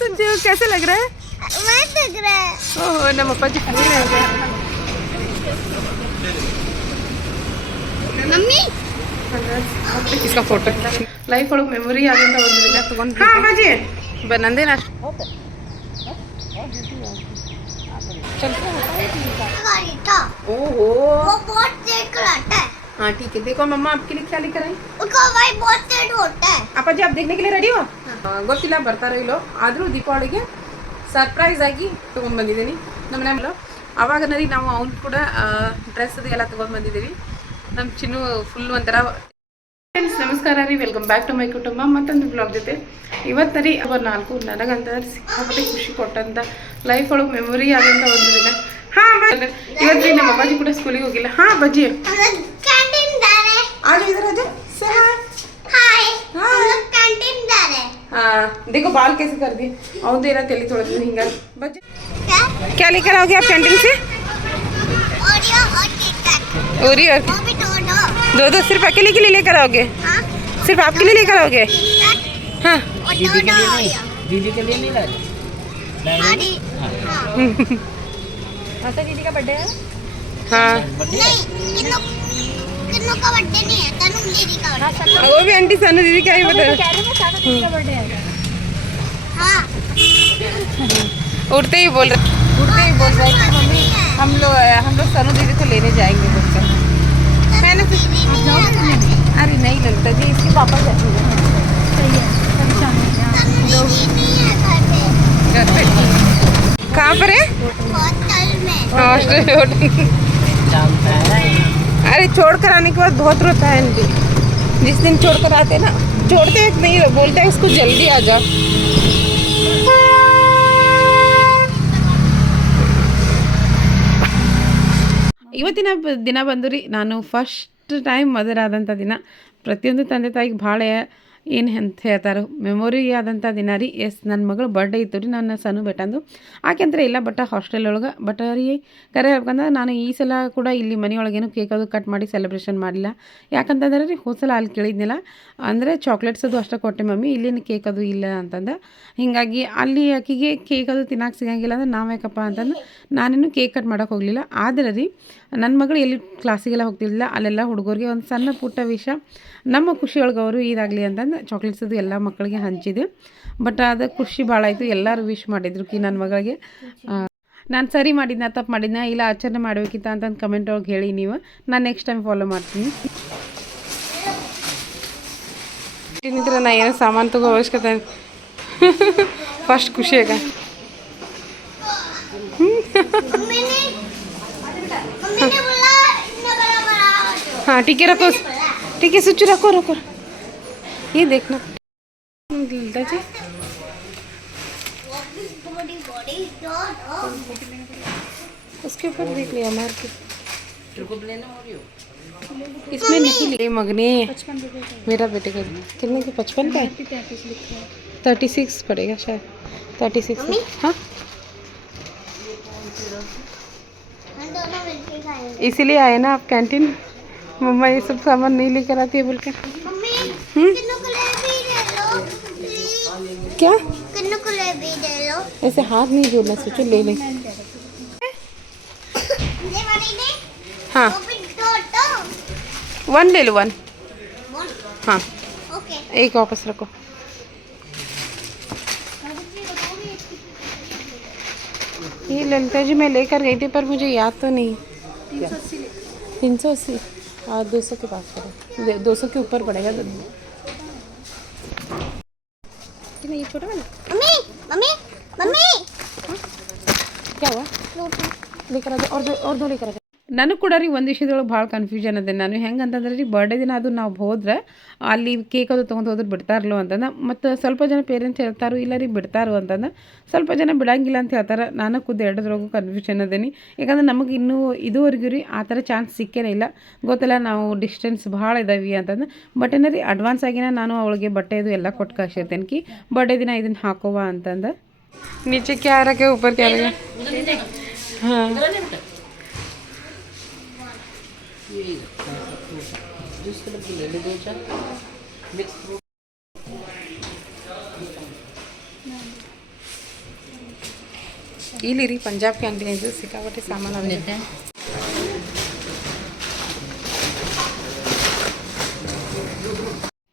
संजू कैसे लग रहा है? मस्त लग रहा है। ओह नम्मा जी खुश रह गए मम्मी इसका फोटो लाइफ ಒಳಗೆ ಮೆಮೊರಿ ಆಗಂತ ಒಂದು ದಿನ ತಗೊಂಡು ಹಾ ಬಾಜಿ ಬಂದೆ ನಾ गाड़ी था ओहो वो बहुत तेज चलाता है। हाँ ठीक है देखो मम्मा आपके लिए क्या लेकर आई उसका भाई बहुत तेज होता है। ಅಪ್ಪಾಜಿ आप देखने के लिए ರೆಡಿ हो ಗೊತ್ತಿಲ್ಲ ಬರ್ತಾರೋ ಇಲ್ಲೋ ಆದರೂ ದೀಪಾವಳಿಗೆ ಸರ್ಪ್ರೈಸ್ ಆಗಿ ತೊಗೊಂಡು ಬಂದಿದ್ದೀನಿ ನಮ್ಮ ಮನೆಯಲ್ಲ ಅವಾಗ ನರಿ ನಾವು ಅವ್ನು ಕೂಡ ಡ್ರೆಸ್ ಅದು ಎಲ್ಲ ತೊಗೊಂಡು ಬಂದಿದ್ದೀವಿ ನಮ್ಮ ಚಿನ್ನು ಫುಲ್ ಒಂಥರ ಫ್ರೆಂಡ್ಸ್ ನಮಸ್ಕಾರ ರೀ ವೆಲ್ಕಮ್ ಬ್ಯಾಕ್ ಟು ಮೈ ಕುಟುಂಬ ಮತ್ತೊಂದು ಬ್ಲಾಗ್ ಜೊತೆ ಇವತ್ತು ರೀ ಅವ್ರು 4 ನನಗಂತಂದ್ರೆ ಸಿಕ್ಕಾಪಟ್ಟೆ ಖುಷಿ ಕೊಟ್ಟಂತ ಲೈಫ್ ಒಳಗೆ ಮೆಮೊರಿ ಆದಂಥ ಒಂದು ದಿನ ಹಾಂ ಇವತ್ತು ರೀ ನಮ್ಮ ಅಪ್ಪಾಜಿ ಕೂಡ ಸ್ಕೂಲಿಗೆ ಹೋಗಿಲ್ಲ ಹಾಂ ಬಜ್ಜಿ कैंटीन जा रहे हैं। आज इधर आ जाओ से हाय हाँ। हम लोग कैंटीन जा रहे हैं। हाँ देखो बाल कैसे कर दिए और तेरा तेली थोड़ा सा हिंगा बच्चे क्या क्या लेकर आओगे आप कैंटीन से ओरियो और किटकैट ओरी और वो भी दो दो सिर्फ अकेले के लिए लेकर आओगे हाँ सिर्फ आपके लिए लेकर आओगे किटकैट हाँ और दो ओरियो दीदी के लिए नहीं ला अरे हाँ माता दीदी का बर्थडे है हाँ नहीं किन्नू किन्नू का बर्थडे नहीं है तनु दीदी का बर्थडे। वो भी आंटी सानू दीदी क्या ही बता कह रहे हैं साता दीदी का बर्थडे है हाँ उठते ही बोल रहे कि मम्मी हम लोग सानू दीदी को लेने जाएंगे बोलकर मैंने दीदी नहीं है घर पे। अरे नहीं लगता जी इसके पापा जाते हैं सही है परेशान हो गया तनु दीदी नहीं है घर पे। घर पे कहाँ पर है हॉस्टल में। हॉस्टल जानता है अरे छोड़ कर आने के बाद बहुत रोता है इनकी जिस दिन छोड़ कर आते ना छोड़ते हैं नहीं बोलते हैं उसको जल्दी आ जा ಇವತ್ತಿನ ದಿನ ಬಂದು ರೀ ನಾನು ಫಸ್ಟ್ ಟೈಮ್ ಮದರ್ ಆದಂಥ ದಿನ ಪ್ರತಿಯೊಂದು ತಂದೆ ತಾಯಿಗೆ ಭಾಳ ಏನು ಅಂತ ಹೇಳ್ತಾರೆ ಮೆಮೊರಿ ಆದಂಥ ದಿನ ರೀ ಎಸ್ ನನ್ನ ಮಗಳು ಬರ್ಡೇ ಇತ್ತು ರೀ ನನ್ನ ಸಣ್ಣ ಬೆಟ್ಟಂದು ಆಕೆಂದ್ರೆ ಇಲ್ಲ ಬಟ್ ಹಾಸ್ಟೆಲ್ ಒಳಗೆ ಬಟ್ ರೀ ಕರೆ ಹೇಳ್ಬೇಕಂದ್ರೆ ನಾನು ಈ ಸಲ ಕೂಡ ಇಲ್ಲಿ ಮನೆಯೊಳಗೇನು ಕೇಕ್ ಅದು ಕಟ್ ಮಾಡಿ ಸೆಲೆಬ್ರೇಷನ್ ಮಾಡಿಲ್ಲ ಯಾಕಂತಂದ್ರೆ ರೀ ಹೋದ ಸಲ ಅಲ್ಲಿ ಕೇಳಿದ್ನಿಲ್ಲ ಅಂದರೆ ಚಾಕ್ಲೇಟ್ಸ್ ಅದು ಅಷ್ಟೇ ಕೊಟ್ಟೆ ಮಮ್ಮಿ ಇಲ್ಲಿನ ಕೇಕ್ ಅದು ಇಲ್ಲ ಅಂತಂದು ಹೀಗಾಗಿ ಅಲ್ಲಿ ಆಕೆಗೆ ಕೇಕ್ ಅದು ತಿನ್ನಕ್ಕೆ ಸಿಗಂಗಿಲ್ಲ ಅಂದ್ರೆ ನಾವು ಯಾಕಪ್ಪ ಅಂತಂದು ನಾನೇನು ಕೇಕ್ ಕಟ್ ಮಾಡೋಕೆ ಹೋಗಲಿಲ್ಲ ಆದರೆ ರೀ ನನ್ನ ಮಗಳು ಎಲ್ಲಿ ಕ್ಲಾಸಿಗೆಲ್ಲ ಹೋಗ್ತಿರ್ಲಿಲ್ಲ ಅಲ್ಲೆಲ್ಲ ಹುಡುಗರಿಗೆ ಒಂದು ಸಣ್ಣ ಪುಟ್ಟ ವಿಷಯ ನಮ್ಮ ಖುಷಿಯೊಳಗೆ ಅವರು ಇದಾಗಲಿ ಅಂತಂದು ಚಾಕ್ಲೇಟ್ಸ್ ಅದು ಎಲ್ಲ ಮಕ್ಕಳಿಗೆ ಹಂಚಿದೆ ಬಟ್ ಅದು ಖುಷಿ ಭಾಳ ಆಯಿತು ಎಲ್ಲರೂ ವಿಶ್ ಮಾಡಿದ್ರು ಕಿ ನನ್ನ ಮಗಳಿಗೆ ನಾನು ಸರಿ ಮಾಡಿದ್ನ ತಪ್ಪು ಮಾಡಿದ್ನ ಇಲ್ಲ ಆಚರಣೆ ಮಾಡಬೇಕಿತ್ತ ಅಂತಂದು ಕಮೆಂಟ್ ಒಳಗೆ ಹೇಳಿ ನೀವು ನಾನು ನೆಕ್ಸ್ಟ್ ಟೈಮ್ ಫಾಲೋ ಮಾಡ್ತೀನಿ ನಿಂತ್ರೆ ನಾ ಏನೋ ಸಾಮಾನು ತಗೋ ಅವಶ್ಯಕತೆ ಫಸ್ಟ್ ಖುಷಿಯಾಗ मम्मी ने बोला इतना बड़ा बड़ा हाँ ठीक है रखो ठीक है सुच्चू रखो रखो ये देखना दादाजी बॉडी बॉडी उसके ऊपर देख लिया मार के तेरे को लेना हो रही हो इसमें नहीं ले मगने मेरा बेटे का कितने के 55 का है 36 पड़ेगा शायद 36 हाँ हम दोनों मिलके खाएंगे। इसीलिए आए ना आप कैंटीन मम्मा ये सब सामान नहीं लेकर आती है बोल के मम्मी किन्नू को ले भी दे लो प्लीज। क्या किन्नू को ले भी दे लो। ऐसे हाथ नहीं जोड़ना सोचो ले ले ये वाली ने हाँ वो भी दो 1 ले लो 1 हाँ ओके। एक वापस रखो ये ललिता जी मैं लेकर गई थी पर मुझे याद तो नहीं 380 और 200 के पास पड़ेगा 200 के ऊपर पड़ेगा नहीं ये छोटा वाला मम्मी मम्मी मम्मी क्या हुआ लेकर आ जाओ और दो लेकर आ जाओ ನನಗೆ ಕೂಡ ರೀ ಒಂದು ವಿಷಯದೊಳಗೆ ಭಾಳ ಕನ್ಫ್ಯೂಷನ್ ಅದೇ ನಾನು ಹೆಂಗೆ ಅಂತಂದ್ರೆ ರೀ ಬರ್ಡೇ ದಿನ ಅದು ನಾವು ಹೋದ್ರೆ ಅಲ್ಲಿ ಕೇಕ್ ಅದು ತೊಗೊಂಡು ಹೋದ್ರೆ ಬಿಡ್ತಾರಲ್ಲೋ ಅಂತಂದು ಮತ್ತು ಸ್ವಲ್ಪ ಜನ ಪೇರೆಂಟ್ಸ್ ಹೇಳ್ತಾರೋ ಇಲ್ಲ ರೀ ಬಿಡ್ತಾರೋ ಅಂತಂದು ಸ್ವಲ್ಪ ಜನ ಬಿಡಂಗಿಲ್ಲ ಅಂತ ಹೇಳ್ತಾರೆ ನಾನು ಖುದ್ದು ಎರಡದ್ರೊಳಗೂ ಕನ್ಫ್ಯೂಷನ್ ಅದೇನಿ ಯಾಕಂದ್ರೆ ನಮಗೆ ಇನ್ನೂ ಇದುವರೆಗೂ ರೀ ಆ ಥರ ಚಾನ್ಸ್ ಸಿಕ್ಕೇನೇ ಇಲ್ಲ ಗೊತ್ತಿಲ್ಲ ನಾವು ಡಿಸ್ಟೆನ್ಸ್ ಭಾಳ ಇದಾವೆ ಅಂತಂದು ಬಟ್ ಏನಾರಿ ಅಡ್ವಾನ್ಸ್ ಆಗಿನ ನಾನು ಅವಳಿಗೆ ಬಟ್ಟೆ ಇದು ಎಲ್ಲ ಕೊಟ್ಟು ಕಳಿಸಿರ್ತೇನೆ ಕಿ ಬರ್ಡೇ ದಿನ ಇದನ್ನು ಹಾಕೋವ ಅಂತಂದು ನೀಚೆ ಕ್ಯಾ ರखे ऊपर क्या रखे हाँ जूस के डब्बे ले ले 2-4 मिक्स फ्रूट ಇಲ್ಲಿ ರೀ ಪಂಜಾಬ್ ಕ್ಯಾಂಟೀನ್ ಇದು ಸಿಕ್ಕಾಪಟ್ಟೆ ಸಾಮಾನು ಅದ.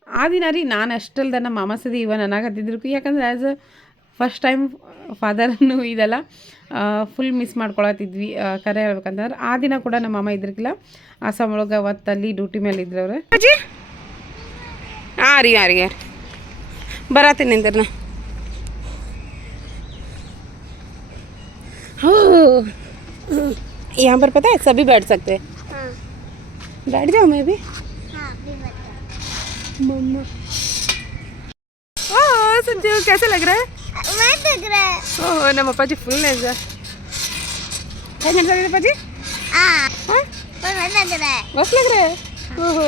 ಆ ದಿನ ರೀ ನಾನು ಅಷ್ಟಲ್ದ ನಮ್ಮ ಮಾಮ ಸದಿ ಇವ ನನಗತ್ತಿದ್ರು, ಯಾಕಂದ್ರೆ ಆ್ಯಸ್ ಅ ಫಸ್ಟ್ ಟೈಮ್ ಫಾದರನ್ನು ಇದೆಲ್ಲ ಫುಲ್ ಮಿಸ್ ಮಾಡ್ಕೊಳತ್ತಿದ್ವಿ. ಕರೆ ಹೇಳ್ಬೇಕಂತಂದ್ರೆ ಆ ದಿನ ಕೂಡ ನಮ್ಮ ಮಾಮ ಇದ್ರಿಗಿಲ್ಲ, ಆಸಾಮ್ ಒಳಗೆ ಅವತ್ತಲ್ಲಿ ಡ್ಯೂಟಿ ಮೇಲೆ ಇದ್ರು ಅವ್ರು. ಅಜ್ಜಿ ಹಾಂ ರೀ ಬರತ್ತೀನಿ ನಿಂದ್ರನ. यहाँ पर पता है सभी बैठ सकते हैं. हाँ बैठ जाओ मैं भी. हाँ भी बता. मम्मा ओह संजू कैसे लग रहा है? मैं देख रहा है. ओह ನಮ್ಮ ಅಪ್ಪಾಜಿ ಫುಲ್ ನೈಸ್ ಹೇಗೆ ಅನ್ಸೋದಿದೆ ಅಪ್ಪಾಜಿ? हाँ ಹಾಂ पर मैं देख रहा है. ಮಸ್ತ್ ಲಗ್ ರहा है. ಓಹೋ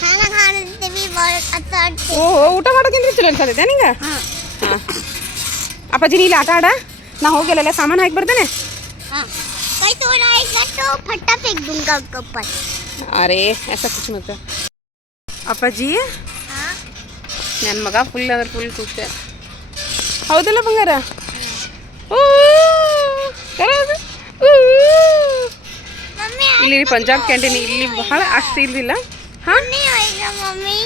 खाना खाने से भी बहुत अच्छा. ಓಹೋ ಊಟ ಮಾಡೋಕ್ಕಿಂತ ಚಲೋ ಅನ್ಸೋದಿದೆ ನಿಂಗೆ? हाँ ಹಾಂ ಅಪ್ಪಾಜಿ ನೀ ಇಲ್ಲಿ ಆಟ ಆಡ, ನಾ ಹೋಗಿ ಅಲ್ಲೆಲ್ಲ ಸಾಮಾನು ಹಾಕಿ ಬರ್ತೇನೆ. हाँ कहीं तो रहेगा तो फट्टा फेंक दूंगा उसके ऊपर. ಅರೇ ऐसा कुछ मत. ಅಪ್ಪಾಜಿ हाँ ನನ್ನ ಮಗ ಫುಲ್ ಅಂದ್ರೆ ಫುಲ್ ಖುಷಿ. ಹೌದಲ್ಲ ಬಂಗಾರ? मम्मी ಇಲ್ಲಿ ಪಂಜಾಬ್ ಕ್ಯಾಂಟೀನ್ ಇಲ್ಲಿ ಬಹಳ ಅಷ್ಟು ಇರಲಿಲ್ಲ. ಹಾಂ नहीं होएगा मम्मी.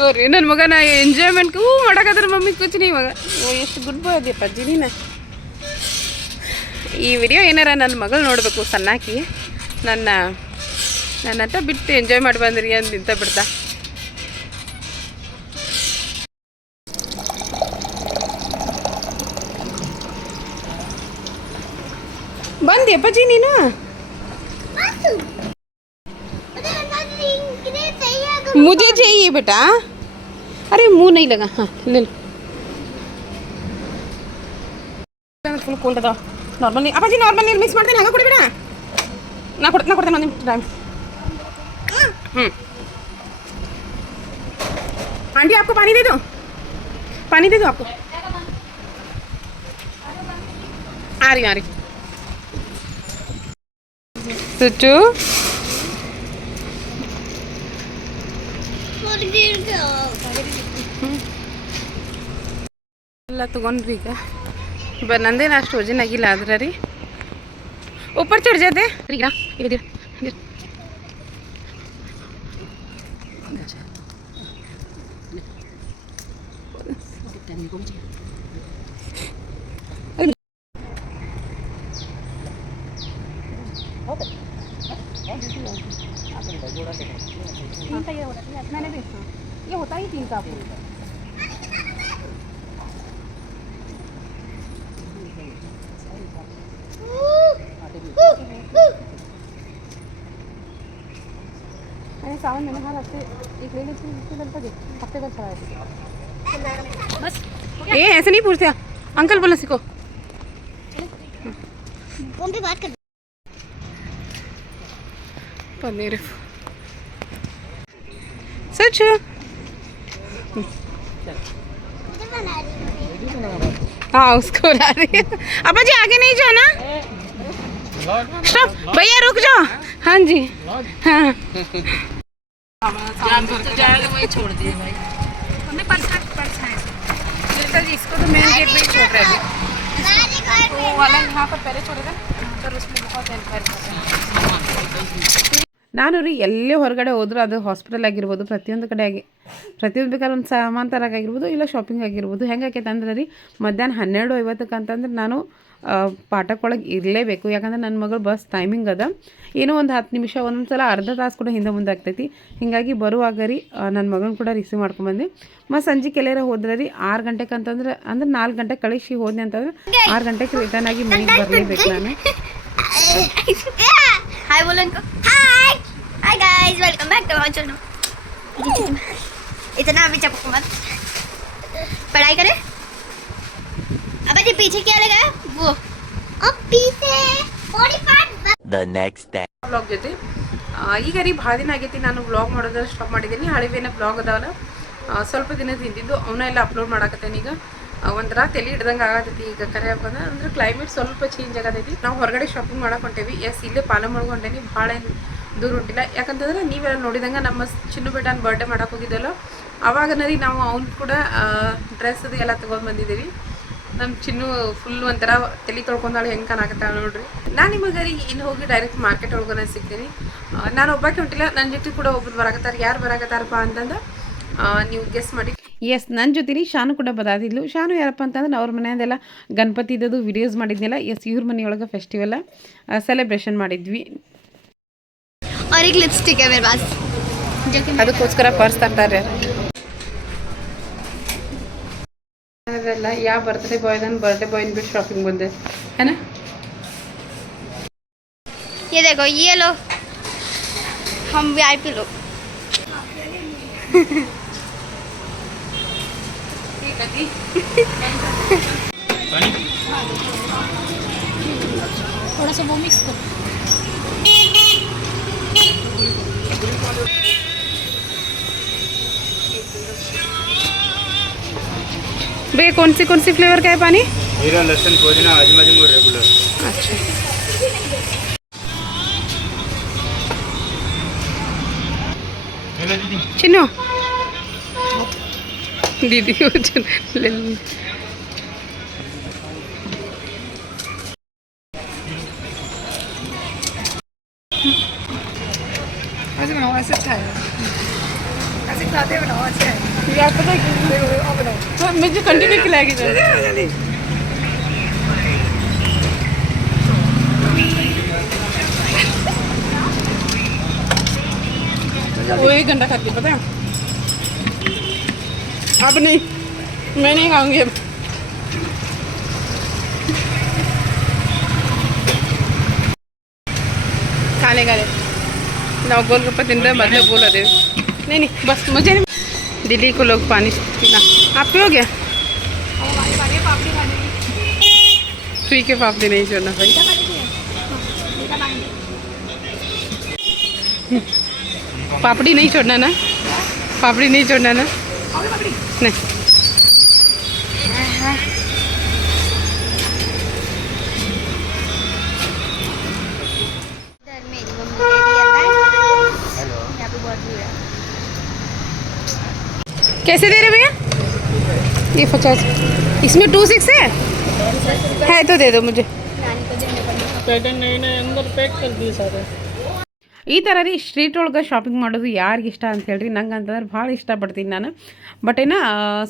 ನೋಡ್ರಿ ನನ್ನ ಮಗ ನಾ ಎಂಜಾಯ್ಮೆಂಟ್ ಮಾಡಕತ್ರ ಮಮ್ಮಿ ಕೂಚಿನಿ ಇವಾಗ. ಎಷ್ಟು ಗುಡ್ ಬಾಯ್ ಅದೆಯಪ್ಪ ಅಜ್ಜಿ ನೀನು. ಈ ವಿಡಿಯೋ ಏನಾರ ನನ್ನ ಮಗಳು ನೋಡಬೇಕು ಸಣ್ಣಾಕಿ, ನನ್ನಂತ ಬಿಟ್ಟು ಎಂಜಾಯ್ ಮಾಡಿ ಬಂದ್ರಿ ಅಂತ ನಿಂತ ಬಿಡ್ತಾ. ಬಂದಿ ಅಪ್ಪಾಜಿ ನೀನು? मुझे चाहिए बेटा. अरे मुंह नहीं लगा. हाँ ले लो. फुल कोल्ड अदा नॉर्मल नहीं. अप्पाजी नॉर्मल नहीं मिक्स ಮಾಡ್ತೀನಿ, ಹಂಗೆ ಕೊಡಿ ಬೇಡ. ನಾ ಕೊಡ್ತೇನೆ ಒಂದು ನಿಮಿಷ ಟೈಮ್. आंटी आपको पानी दे दो आपको. आ रही सुचू ಎಲ್ಲ ತೊಗೊಂಡ್ರಿ ಈಗ. ನಂದೇನು ಅಷ್ಟು ವಜನ್ ಆಗಿಲ್ಲ ಆದ್ರೆ ರೀ ऊपर चढ़ जाते ठीक है. इधर इधर मैंने देखा ये होता ही 3 का. सावन मैंने हाँ हफ्ते एक ले लेती हफ्ते भर चलाया बस. ये ऐसे नहीं पूछते अंकल बोलना सीखो. फोन पे बात कर. पनीर सच हाँ उसको बना रही है. अब्बा जी आगे नहीं जाना. स्टॉप भैया रुक जाओ. हाँ जी हाँ वही छोड़ दिए भाई. मम्मी पर्स है. इसको तो मेन गेट में ही छोड़ रहे हैं. वो वाला यहाँ पर पहले छोड़े थे पर उसमें बहुत हेल्प. ನಾನು ರೀ ಎಲ್ಲೇ ಹೊರಗಡೆ ಹೋದರೂ ಅದು ಹಾಸ್ಪಿಟಲ್ ಆಗಿರ್ಬೋದು, ಪ್ರತಿಯೊಂದು ಕಡೆ ಪ್ರತಿಯೊಂದು ಬೇಕಾದ್ರೆ ಒಂದು ಸಾಮಾನು ತರಕಾಗಿರ್ಬೋದು ಇಲ್ಲ ಶಾಪಿಂಗ್ ಆಗಿರ್ಬೋದು. ಹೆಂಗಾಕೈತೆ ಅಂದ್ರೆ ರೀ ಮಧ್ಯಾಹ್ನ 12:50 ಅಂತಂದ್ರೆ ನಾನು ಪಾಠಕ್ಕೊಳಗೆ ಇರಲೇಬೇಕು. ಯಾಕಂದ್ರೆ ನನ್ನ ಮಗಳು ಬಸ್ ಟೈಮಿಂಗ್ ಅದ, ಏನೋ ಒಂದು 10 ನಿಮಿಷ ಒಂದೊಂದು ಸಲ ಅರ್ಧ ತಾಸು ಕೂಡ ಹಿಂದೆ ಮುಂದೆ ಆಗ್ತೈತಿ. ಹೀಗಾಗಿ ಬರುವಾಗ ರೀ ನನ್ನ ಮಗನ ಕೂಡ ರಿಸೀವ್ ಮಾಡ್ಕೊಂಬಂದು ಮತ್ತು ಸಂಜೆ ಕೆಲರ ಹೋದ್ರೆ ರೀ 6 ಗಂಟೆಗೆ ಅಂತಂದ್ರೆ 4 ಗಂಟೆಗೆ ಕಳಿಸಿ ಹೋದ್ನಿ ಅಂತಂದ್ರೆ 6 ಗಂಟೆಗೆ ರಿಟರ್ನ್ ಆಗಿ ಮನೆಗೆ ಬರಲೇಬೇಕು ನಾನು. हाय बोलो इनको. Hi hi guys welcome back to our channel. इतना भी चपको मत. पढ़ाई करे. अब जी पीछे क्या लगा है वो. अब पीछे 45 the next day. ವ್ಲಾಗ್ ಜೊತೆ ಈಗ ರೀ ಭಾಳ ದಿನ ಆಗೈತಿ ನಾನು ವ್ಲಾಗ್ ಮಾಡೋದನ್ನ ಸ್ಟಾಪ್ ಮಾಡಿದ್ದೀನಿ. ಹಳೆವೇನ ವ್ಲಾಗ್ ಅದಾವಲ್ಲ ಸ್ವಲ್ಪ ದಿನ ತಿಂದಿದ್ದು ಅವನ್ನೆಲ್ಲ ಅಪ್ಲೋಡ್ ಮಾಡಾಕತ್ತೇನೆ. ಈಗ ಒಂಥರ ತಲೆ ಹಿಡ್ದಂಗೆ ಆಗತೈತಿ. ಈಗ ಕರೆ ಹಾಕೋದ್ರೆ ಅಂದ್ರೆ ಕ್ಲೈಮೇಟ್ ಸ್ವಲ್ಪ ಚೇಂಜ್ ಆಗತೈತಿ. ನಾವು ಹೊರಗಡೆ ಶಾಪಿಂಗ್ ಮಾಡಕ್ಕೆ ಹೊಂಟೇವಿ. ಇಲ್ಲೇ ಪಾಲಮ್ ಒಳಗೆ ಹೊಂಟೇನಿ, ಭಾಳ ಏನು ದೂರ ಹೊಂಟಿಲ್ಲ. ಯಾಕಂತಂದ್ರೆ ನೀವೆಲ್ಲ ನೋಡಿದಂಗೆ ನಮ್ಮ ಚಿನ್ನು ಬೇಟನ ಬರ್ಡೇ ಮಾಡಕ್ಕೆ ಹೋಗಿದ್ದಲ್ಲ, ಅವಾಗನ ರೀ ನಾವು ಅವ್ನು ಕೂಡ ಡ್ರೆಸ್ ಅದು ಎಲ್ಲ ತೊಗೊಂಡು ಬಂದಿದ್ದೀವಿ. ನಮ್ಮ ಚಿನ್ನು ಫುಲ್ ಒಂಥರ ತಲೆ ತೊಳ್ಕೊಂಡಾಳೆ ಹೆಂಗೆ ಕಾಣಕತ್ತಾಳೆ ನೋಡ್ರಿ. ನಾನು ನಿಮಗೆ ರೀ ಇನ್ನು ಹೋಗಿ ಡೈರೆಕ್ಟ್ ಮಾರ್ಕೆಟ್ ಒಳಗನೆ ಸಿಗ್ತೀನಿ. ನಾನು ಒಬ್ಬಾಕೆ ಹೊಂಟಿಲ್ಲ, ನನ್ನ ಜೊತೆ ಕೂಡ ಒಬ್ರು ಬರಾಕತ್ತಾರೆ. ಯಾರು ಬರಾಕತ್ತಾರಪ್ಪ ಅಂತಂದು ನೀವು ಗೆಸ್ ಮಾಡಿ. ಎಸ್, ನನ್ನ ಜೊತೆ ರೀ ಶಾನು ಕೂಡ ಬದಾದಿದ್ಲು. ಶಾನು ಯಾರಪ್ಪ ಅಂತಂದ್ರೆ ಅವ್ರ ಮನೆಯದೆಲ್ಲ ಗಣಪತಿ ಇದ್ದದ್ದು ವಿಡಿಯೋಸ್ ಮಾಡಿದ್ನಲ್ಲ. ಎಸ್, ಇವ್ರ ಮನೆಯೊಳಗೆ ಫೆಸ್ಟಿವಲ್ ಸೆಲೆಬ್ರೇಷನ್ ಮಾಡಿದ್ವಿ. और एक लिपस्टिक है मेरे पास जो कि ಅದಕ್ಕೋಸ್ಕರ ಪರ್ಸ್ ತರ್ತಾರೆ. ಅದೆಲ್ಲ ಯಾವ ಬರ್ತ್ಡೇ ಬಾಯ್ ಬಿಟ್ಟು ಶಾಪಿಂಗ್ ಬಂದೆ है ना. ये देखो ये लो हम वीआईपी लोग थोड़ा सा वो मिक्स करो. भैया कौन सी फ्लेवर का है पानी? हीरा, लहसुन, पुदीना, अजमा रेगुलर. अच्छा, चिन्नो दीदी को ले ली. ऐसे बनाओ, ऐसे अच्छा है. ऐसे खिलाते हैं, बनाओ अच्छा है. यार पता है और बनाओ. तो मुझे कंटिन्यू खिलाएगी जो वो 1 घंटा खाती है, पता है. अब नहीं, मैं नहीं खाऊंगी अब. खाने ನಾವು गोलगप्पा ತಿಂದ್ರೆ ಮೊದಲೇ बोल रहे. नहीं बस मुझे नहीं. दिल्ली को लोग पानी पीना. आप पियोगे? फ्री के पापड़ी नहीं छोड़ना भाई. पापड़ी नहीं छोड़ना ना, पापड़ी नहीं छोड़ना ना. नहीं इधर मेरी मम्मी रेडी है बैंक. हेलो. यहाँ पे बहुत भीड़ है. कैसे दे रहे भैया? ये 50. इसमें 2-6 है तो दे दो मुझे. नानी को देने पड़ेगा. पैटर्न नए नए अंदर पैक कर दिए सारे. ಈ ಥರ ರೀ ಸ್ಟ್ರೀಟ್ ಒಳಗೆ ಶಾಪಿಂಗ್ ಮಾಡೋದು ಯಾರಿಗೆ ಇಷ್ಟ ಅಂತ ಹೇಳ್ರಿ. ನಂಗೆ ಅಂತಂದ್ರೆ ಭಾಳ ಇಷ್ಟಪಡ್ತೀನಿ ನಾನು. ಬಟ್ ಏನೋ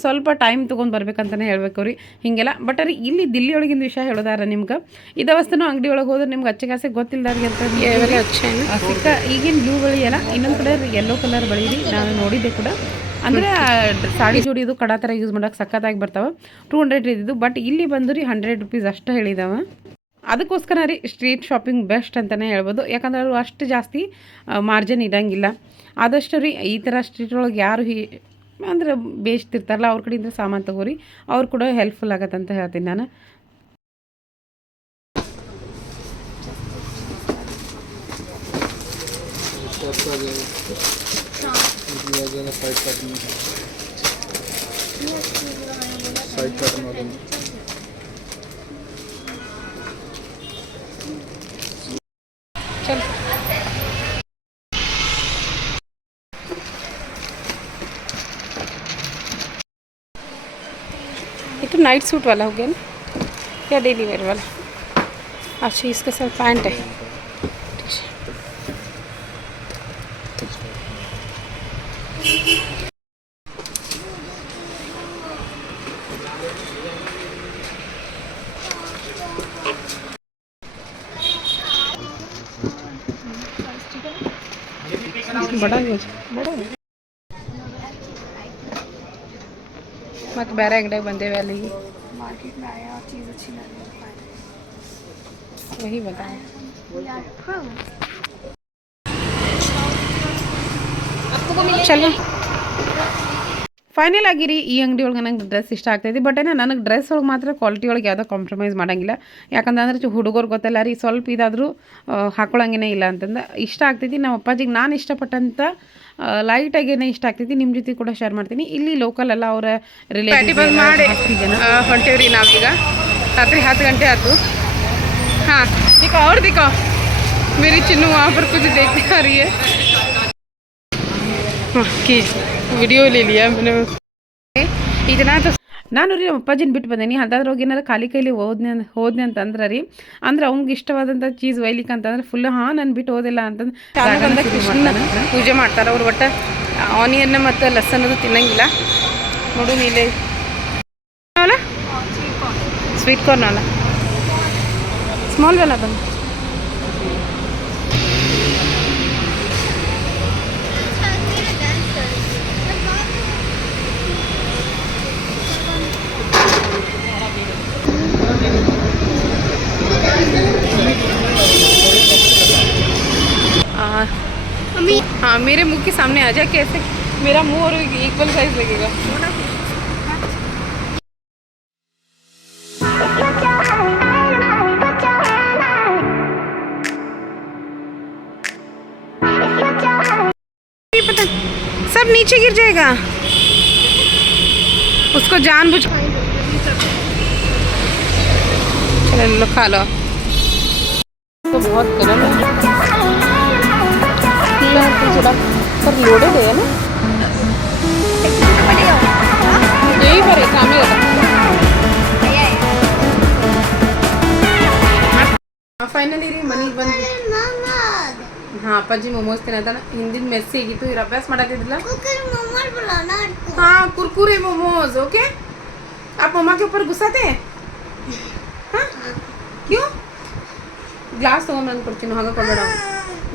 ಸ್ವಲ್ಪ ಟೈಮ್ ತೊಗೊಂಡು ಬರ್ಬೇಕಂತಲೇ ಹೇಳ್ಬೇಕು ರೀ ಹೀಗೆಲ್ಲ. ಬಟ್ ರೀ ಇಲ್ಲಿ ದಿಲ್ಲಿ ಒಳಗಿನ ವಿಷಯ ಹೇಳೋದಾರ ನಿಮ್ಗೆ. ಇದವಸ್ತೂ ಅಂಗಡಿ ಒಳಗೆ ಹೋದ್ರೆ ನಿಮ್ಗೆ ಅಚ್ಚಗಾಸೆ ಗೊತ್ತಿಲ್ಲದಾರಿಗೆ ಅಂತ ಸಿಕ್ಕ ಈಗಿನ ಬ್ಲೂ ಬಳಿ ಅಲ್ಲ, ಇನ್ನೊಂದು ಕಡೆ ಯೆಲ್ಲೋ ಕಲರ್ ಬಳಿ ರೀ ನಾನು ನೋಡಿದ್ದೆ ಕೂಡ. ಅಂದರೆ ಸಾಡಿ ಜೋಡಿ ಇದು ಕಡ ಥರ ಯೂಸ್ ಮಾಡೋಕೆ ಸಖತ್ತಾಗಿ ಬರ್ತಾವೆ. 200 ಇದ್ದಿದ್ದು, ಬಟ್ ಇಲ್ಲಿ ಬಂದು ರೀ 100 ರೂಪೀಸ್ ಅಷ್ಟು ಹೇಳಿದಾವೆ. ಅದಕ್ಕೋಸ್ಕರ ರೀ ಸ್ಟ್ರೀಟ್ ಶಾಪಿಂಗ್ ಬೆಸ್ಟ್ ಅಂತಲೇ ಹೇಳ್ಬೋದು. ಯಾಕಂದ್ರೆ ಅವರು ಅಷ್ಟು ಜಾಸ್ತಿ ಮಾರ್ಜಿನ್ ಇರೋಂಗಿಲ್ಲ. ಆದಷ್ಟು ರೀ ಈ ಥರ ಸ್ಟ್ರೀಟ್ ಒಳಗೆ ಯಾರು ಅಂದ್ರೆ ಬೇಯಿಸ್ತಿರ್ತಾರಲ್ಲ ಅವ್ರ ಕಡೆಯಿಂದ ಸಾಮಾನು ತಗೋರಿ, ಅವ್ರು ಕೂಡ ಹೆಲ್ಪ್ಫುಲ್ ಆಗತ್ತಂತ ಹೇಳ್ತೀನಿ ನಾನು. चलो ये तो नाइट सूट वाला हो गया ना, या डेली वेयर वाला? अच्छा, इसके साथ पैंट है. बड़ा मत ಬೇರೆ ಅಂಗಡಿ ಬಂದೇವೆ ಅಲ್ಲಿ मार्केट में आया और चीज़ अच्छी लगी वही बताओ. ಚಲೋ ಫೈನಲ್ ಆಗಿರಿ ಈ ಅಂಗಡಿ ಒಳಗೆ ನಂಗೆ ಡ್ರೆಸ್ ಇಷ್ಟ ಆಗ್ತೈತಿ. ಬಟ್ ಏನೋ ನನಗೆ ಡ್ರೆಸ್ ಒಳಗೆ ಮಾತ್ರ ಕ್ವಾಲಿಟಿ ಒಳಗೆ ಯಾವುದೋ ಕಾಂಪ್ರಮೈಸ್ ಮಾಡೋಂಗಿಲ್ಲ. ಯಾಕಂದ್ರೆ ಹುಡುಗರು ಗೊತ್ತಲ್ಲ ರೀ, ಸ್ವಲ್ಪ ಇದಾದರೂ ಹಾಕೊಳ್ಳೋಂಗೇ ಇಲ್ಲ ಅಂತಂದು ಇಷ್ಟ ಆಗ್ತೈತಿ. ನಮ್ಮ ಅಪ್ಪಾಜಿಗೆ ನಾನು ಇಷ್ಟಪಟ್ಟಂಥ ಲೈಟಾಗೇನೆ ಇಷ್ಟ ಆಗ್ತೈತಿ. ನಿಮ್ಮ ಜೊತೆ ಕೂಡ ಶೇರ್ ಮಾಡ್ತೀನಿ. ಇಲ್ಲಿ ಲೋಕಲ್ ಎಲ್ಲ ಅವರ ರಿಲೇಟಿವ್ ಮಾಡಿ ಹೊಂಟೇವ್ರಿ ನಾವೀಗ. ರಾತ್ರಿ 10 ಗಂಟೆ ಆಯ್ತು. हाँ दिखो और दिखो, मेरी चिन्नू वहाँ पर कुछ देखने आ रही है. हाँ की वीडियो ले लिया मैंने. इतना तो ನಾನು ರೀ ನಮ್ಮ ಅಪ್ಪಾಜಿನ ಬಿಟ್ಟು ಬಂದೇನಿ ಅದಾದ್ರೋಗಿ ಏನಾರು ಖಾಲಿ ಕೈಲಿ ಹೋದ್ನೆ ಅಂತಂದ್ರೆ ರೀ ಅಂದ್ರೆ ಅವ್ನಿಗೆ ಇಷ್ಟವಾದಂಥ ಚೀಸ್ ಒಯ್ಲಿಕ್ಕೆ ಅಂತಂದ್ರೆ ಫುಲ್ ನಾನು ಬಿಟ್ಟು ಹೋದಿಲ್ಲ ಅಂತಂದ್ರೆ ಕೃಷ್ಣನ ಪೂಜೆ ಮಾಡ್ತಾರೆ ಅವ್ರು ಒಟ್ಟು ಆನಿಯನ್ ಮತ್ತು ಲಸನ್ನದು ತಿನ್ನಂಗಿಲ್ಲ ನೋಡು ನೀಲೆ ಅಲ್ಲ ಸ್ವೀಟ್ ಕಾರ್ನ್ ಅಲ್ಲ ಸ್ಮಾಲ್ ಅಲ್ಲ ಬಂದು हाँ मेरे मुंह के सामने आ जा कैसे मेरा मुंह और इक्वल साइज लगेगा पता सब नीचे गिर जाएगा उसको जानबूझ चलो लो खा लो तो बहुत गर्म है पर लोडे दे ना यही पर काम ही होता ಫೈನಲಿ ರೀ ಮನೆಗೆ ಬಂದ್ವಿ ಹಾಂ ಅಪ್ಪಾಜಿ ಮೊಮೋಸ್ ತಿನ್ನೋದನ್ನ ಹಿಂದಿನ ಮೆಸ್ಸಿ ಆಗಿತ್ತು ಇವ್ರು ಅಭ್ಯಾಸ ಮಾಡತ್ತಿದ್ದಿಲ್ಲ हाँ कुरकुरे मोमोज ओके आप मम्मा के ऊपर गुस्सा थे हाँ क्यों ಗ್ಲಾಸ್ ತೊಗೊಂಬಂದು ಕೊಡ್ತೀನಿ ಹಾಗೆ ಕೊಡಬೇಡ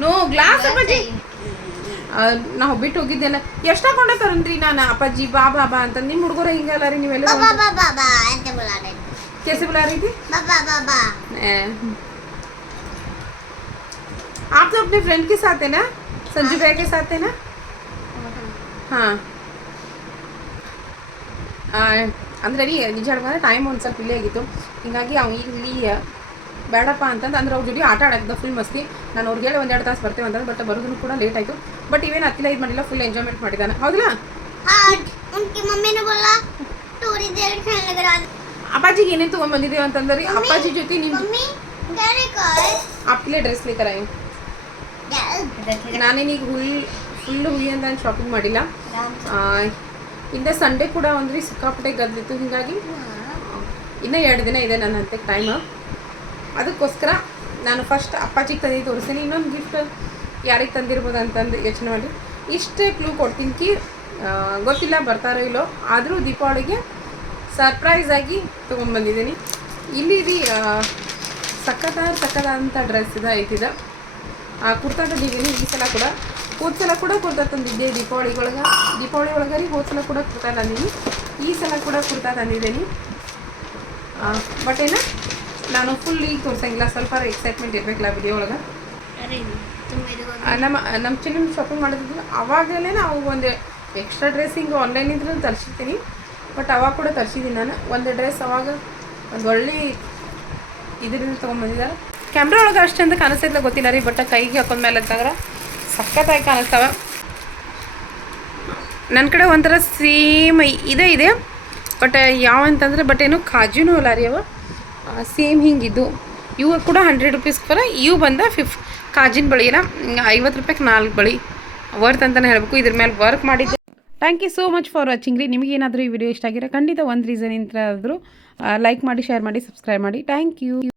ನೋ ಗ್ಲಾಸ್ ಅಪ್ಪಾಜಿ ನಾವು ಬಿಟ್ಟು ಹೋಗಿದ್ದೆಲ್ಲ ಎಷ್ಟು ಹಾಕೊಂಡತಾರನ್ರಿ ನಾನು ಅಪ್ಪಾಜಿ ಬಾ ಬಾ ಬಾ ಅಂತ ನಿಮ್ಮ ಹುಡುಗರು ಹಿಂಗಲ್ಲ ರೀ ನೀವೆಲ್ಲ कैसे बुला रही थी आप तो अपने फ्रेंड के साथ है ना संजू भैया के साथ है ना हाँ ಅಂದರೆ ರೀ ನಿಜ ಹೇಳ್ಬೇಕಂದ್ರೆ ಟೈಮ್ ಒಂದು ಸ್ವಲ್ಪ ಇಲ್ಲೇ ಆಗಿತ್ತು ಹೀಗಾಗಿ ಅವ್ನು ಇಲ್ಲಿ ಬೇಡಪ್ಪ ಅಂತಂದು ಅಂದ್ರೆ ಅವ್ರ ಜೊತೆ ಆಟ ಆಡೋದು ಫುಲ್ ಮಸ್ತಿ ನಾನು ಅವ್ರಿಗೆ ಹೇಳಿ 1-2 ತಾಸು ಬರ್ತೇವೆ ಅಂತಂದ್ರೆ ಬಟ್ ಬರೋದನ್ನು ಕೂಡ ಲೇಟ್ ಆಯಿತು ಬಟ್ ಇವೇನು ಹತ್ತಿಲ್ಲ ಇದು ಮಾಡಿಲ್ಲ ಫುಲ್ ಎಂಜಾಯ್ಮೆಂಟ್ ಮಾಡಿದ್ದಾನೆ ಹೌದಿಲ್ಲ ಅಪ್ಪಾಜಿಗೆ ಏನೇನು ತೊಗೊಂಡ್ಬಂದಿದ್ದೇವೆ ಅಂತಂದ್ರೆ ಅಪ್ಪಾಜಿ ಜೊತೆ ನಿಮ್ಮ आपके लिए ड्रेस लेकर आई हूँ ನಾನೇನೀಗ ಫುಲ್ ಹುಯಿ ಅಂತ ಶಾಪಿಂಗ್ ಮಾಡಿಲ್ಲ ಇಂದ ಸಂಡೇ ಕೂಡ ಒಂದ್ರಿ ಸಿಕ್ಕಾಪಟ್ಟೆ ಗದ್ಲಿತ್ತು ಹೀಗಾಗಿ ಇನ್ನೂ 2 ದಿನ ಇದೆ ನನ್ನ ಹಂತಕ್ಕೆ ಟೈಮ್ ಅದಕ್ಕೋಸ್ಕರ ನಾನು ಫಸ್ಟ್ ಅಪ್ಪಾಜಿಗೆ ತಂದು ತೋರಿಸ್ತೀನಿ ಇನ್ನೊಂದು ಗಿಫ್ಟ್ ಯಾರಿಗೆ ತಂದಿರ್ಬೋದು ಅಂತಂದು ಯೋಚನೆ ಮಾಡಿ ಇಷ್ಟೇ ಕ್ಲೂ ಕೊಡ್ತೀನಿ ಕಿ ಗೊತ್ತಿಲ್ಲ ಬರ್ತಾರೋ ಇಲ್ಲೋ ಆದರೂ ದೀಪಾವಳಿಗೆ ಸರ್ಪ್ರೈಸ್ ಆಗಿ ತೊಗೊಂಡ್ಬಂದಿದ್ದೀನಿ ಇಲ್ಲಿ ರೀ ಸಕ್ಕತ್ತಾದಂಥ ಡ್ರೆಸ್ ಇದೆ ಐತಿದೆ ಕುರ್ತಾ ತಂದಿದ್ದೀನಿ ಈ ಸಲ ಕೂಡ ಹೋದ ಸಲ ಕೂಡ ಕುರ್ತಾ ತಂದಿದ್ದೆ ದೀಪಾವಳಿ ಒಳಗೆ ರೀ ಹೋದ ಸಲ ಕೂಡ ಕುರ್ತಾ ತಂದಿದ್ದೀನಿ ಈ ಸಲ ಕೂಡ ಕುರ್ತಾ ತಂದಿದ್ದೀನಿ ಬಟ್ ಏನು ನಾನು ಫುಲ್ ಈಗ ತೋರಿಸಂಗಿಲ್ಲ ಸ್ವಲ್ಪ ಎಕ್ಸೈಟ್ಮೆಂಟ್ ಇರಬೇಕಲ್ಲ ವಿಡಿಯೋ ಒಳಗೆ ನಮ್ಮ ಚಿನ್ನ ಶಾಪಿಂಗ್ ಮಾಡಿದ್ರು ಅವಾಗಲೇ ನಾವು ಒಂದು ಎಕ್ಸ್ಟ್ರಾ ಡ್ರೆಸ್ ಹಿಂಗೆ ಆನ್ಲೈನಿಂದ ತರಿಸಿರ್ತೀನಿ ಬಟ್ ಅವಾಗ ಕೂಡ ತರಿಸಿದ್ದೀನಿ ನಾನು ಒಂದು ಡ್ರೆಸ್ ಅವಾಗ ಒಂದು ಒಳ್ಳೆ ಇದರಿಂದ ತೊಗೊಂಬಂದಿದ್ದಾರೆ ಕ್ಯಾಮ್ರಾ ಒಳಗೆ ಅಷ್ಟು ಅಂತ ಕಾಣಿಸ್ತೈತಲ್ಲ ಗೊತ್ತಿಲ್ಲ ರೀ ಬಟ್ ಕೈಗೆ ಹಾಕೊಂಡ್ಮೇಲೆ ಅಂತಂದ್ರೆ ಸಖತ್ತಾಗಿ ಕಾಣಿಸ್ತವೆ ನನ್ನ ಕಡೆ ಒಂಥರ ಸೇಮ್ ಇದೆ ಬಟ್ ಯಾವ ಅಂತಂದ್ರೆ ಬಟ್ ಏನು ಕಾಜುನೂ ಅಲ್ಲ ರೀ ಅವ ಸೇಮ್ ಹಿಂಗಿದ್ದು ಇವು ಕೂಡ 100 ರೂಪೀಸ್ ಬರ ಇವು ಬಂದ ಕಾಜಿನ ಬಳಿ ಇಲ್ಲ 50 ರೂಪಾಯಿಗೆ 4 ಬಳಿ ವರ್ತ್ ಅಂತಲೇ ಹೇಳಬೇಕು ಇದ್ರ ಮೇಲೆ ವರ್ಕ್ ಮಾಡಿದ್ದೆ thank you so much for watching ರೀ ನಿಮಗೇನಾದರೂ ಈ ವಿಡಿಯೋ ಇಷ್ಟ ಆಗಿರೋ ಖಂಡಿತ ಒಂದು ರೀಸನ್ ಇಂತ ಆದರೂ ಲೈಕ್ ಮಾಡಿ ಶೇರ್ ಮಾಡಿ ಸಬ್ಸ್ಕ್ರೈಬ್ ಮಾಡಿ ಥ್ಯಾಂಕ್ ಯು